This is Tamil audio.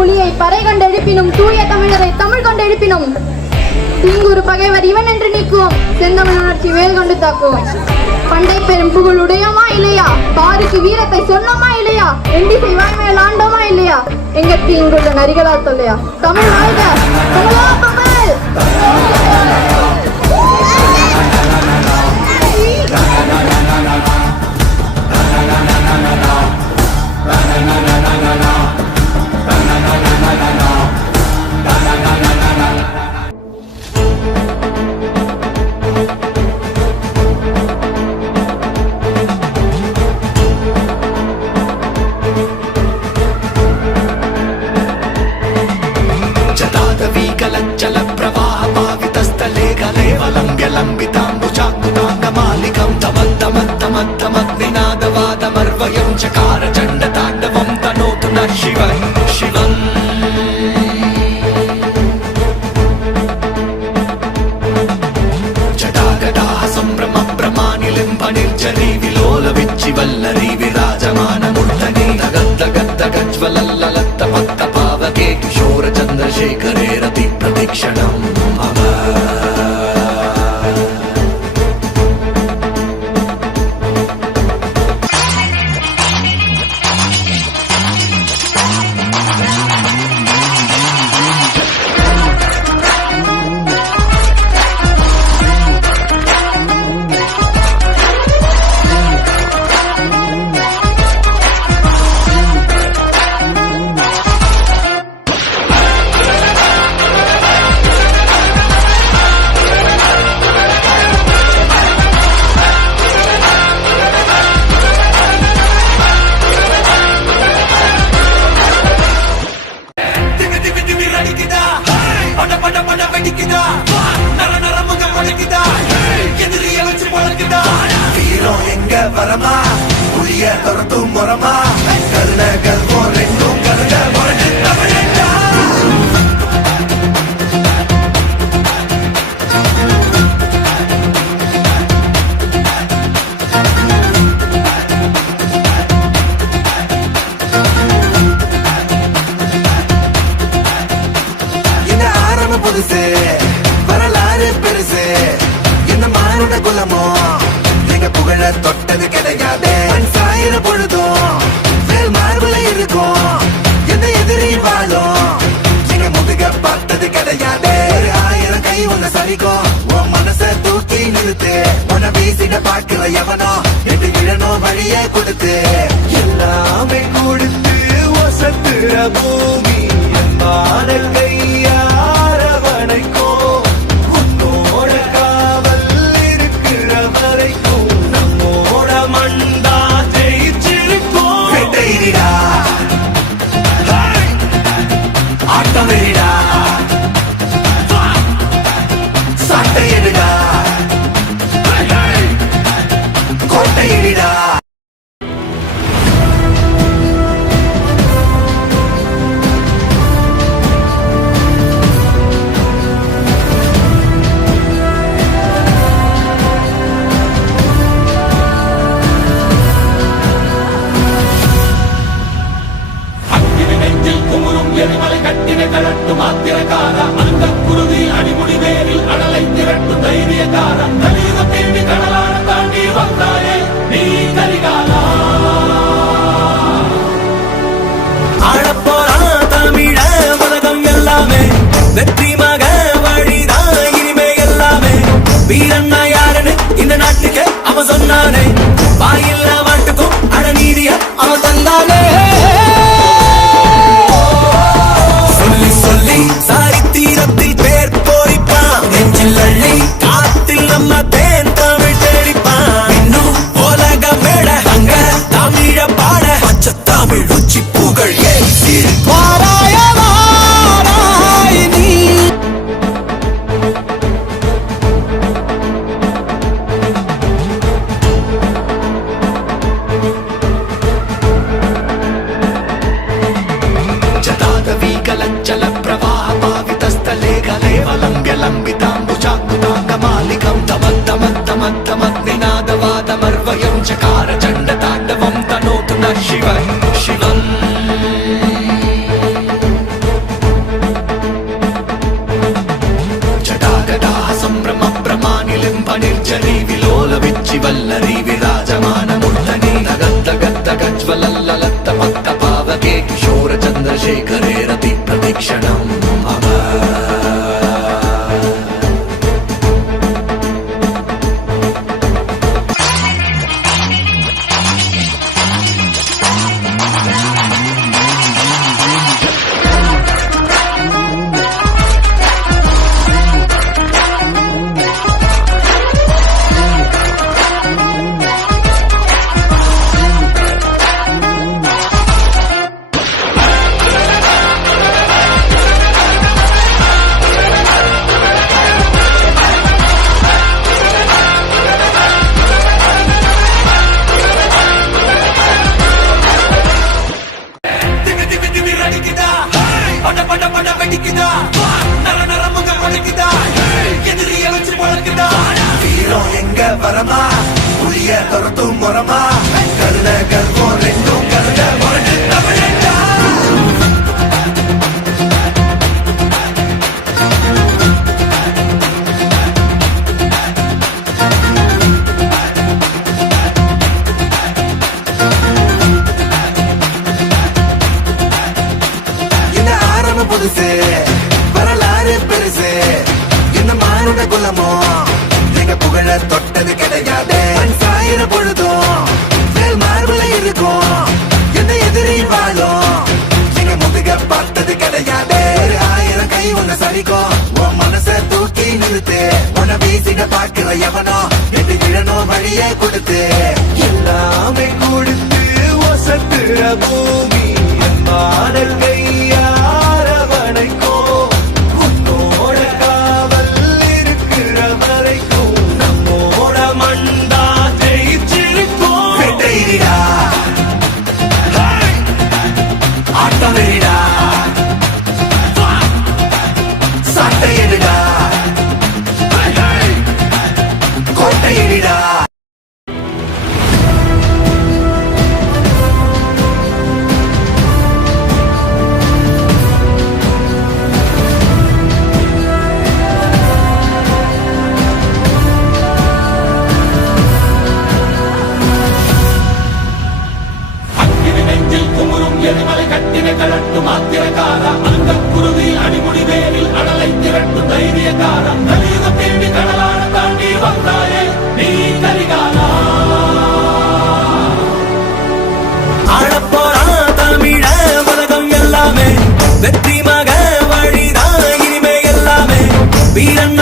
புலியை பறை கொண்டு எழுப்பினும் தூய தமிழரை தமிழ் கொண்டு எழுப்பினும் தீங்குறு பகைவர் இவன் என்று நீக்குவோம். செந்தமிழ் உணர்ச்சி வேல் கொண்டு தாக்குவோம். பண்டை பெரும் புகழ் உடையோமா இல்லையா? பாருக்கு வீரத்தை சொன்னோமா இல்லையா? எண்டிசை வாய்மையில் ஆண்டோமா இல்லையா? எங்கட்கு இங்குள்ள நரிகளா சொல்லையா? தமிழ் வாழ்க! தமிழா தமிழ்! तमद्दमद्दमद्दमग्निनादवादमर्वयं चकार चण्डताण्डवं तनोतु नः शिवं शिवम् जटागटाः सम्भ्रमभ्रमानिलिम्बनिर्जरी विलोलविच्चिवल्लरी विराजमानमूर्धनि तगद्दगद्दगज्ज्वलल्ललत्तपत्तपावके किशोरचन्द्रशेखरे रतिप्रतिक्षणम् मम வரமா புளிய துரத்தும் முறமா கருண கல்வோ ரெண்டும் கருண முரட்டு தமிழா இந்த ஆரம்ப புதுசு வரலாறு பெருசு இந்த மானுட குலமோ புகழ தொட்டது கிடையாது. சாயிர பொழுதும் வேல் மார்புல இருக்கும் எந்த எதிரியும் வாழும் நீங்க முதுக பார்த்தது கிடையாது. 1000 கை உன்னை சரிக்கும் உன் மனச தூக்கி நிறுத்து. உன்னை வீசிட பார்க்கிற எவனோ எட்டு இழனோ வழியே கொடுத்து எல்லாமே கொடுத்து வசத்துற பூமி என்மான கையாரவனைக்கோ உன்னோட காவல் இருக்கிற வரைக்கும் வீரன்னா யாருன்னு இந்த நாட்டுக்கு அவன் சொன்னானே. வாயில்லா மாட்டுக்கும் அடநீதிய அவன் தந்தானே. சொல்லி சொல்லி சரித்திரத்தில் பேர் போரிப்பான். நெஞ்சில் அள்ளி காத்தில் நம்ம தேன் தமிழ் தேடிப்பான். இன்னும் உலக மேட அங்க தமிழ பாட பச்சை தமிழ் உச்சி புகழ் வாராய வாராய் நீ. तमद्दमद्दमग्निनादवादमर्वयं चकार चण्डताण्डवं तनोतु नः शिवं शिवम् பட பட வெடிக்குதா நர நரமுக உடைக்குதா எதிரிய வச்சு பழக்குதா வீரம் எங்க வரமா புளிய துரத்தும் முறமா கருண கல்வம் ரெண்டும் கருண முரட்டு தமிழண்டா இந்த ஆரம்பம் புதுசு வரலாறு பெருசு என்ன மானுட குலமோ எங்க புகழ தொட்டது கிடையாது சாயிர பொழுதும் மேல் மார்புல இருக்கும் என்ன எதிரி வாழும் எங்க முதுக பார்த்தது கிடையாது ஒரு 1000 கை உன்னை சரிக்கும் உன் மனச தூக்கி நிறுத்து உன்னை வீசிட பாக்குற எவனோ எட்டு கிழனோ வழியே கொடுத்து எல்லாமே கொடுத்து ஒசத்துற பூமி மாடல் கையாரவனைக்கோ உன்னோட காவல் இருக்கிற வரைக்கும் நம்மோட மண்டா ஜெயிச்சிருக்கோம் வெட்டையிடா ஆட்டமிடா சட்டையிடா கோட்டையிடா அக்கினி நெஞ்சில் குமுறும் எரிமலை கட்டினை கலட்டும் ஆத்திரக்கார அந்த குருவி அடிமுடி வேரில் அடலை திரட்டும் தைரியக்கார கலியுகம் தேடி கடலான தாண்டி வந்தாயே நீ கரிகாலா ஆளப்போறா தமிழ உலகம் எல்லாமே வெற்றி மக வழிதான் இனிமே எல்லாமே வீரன்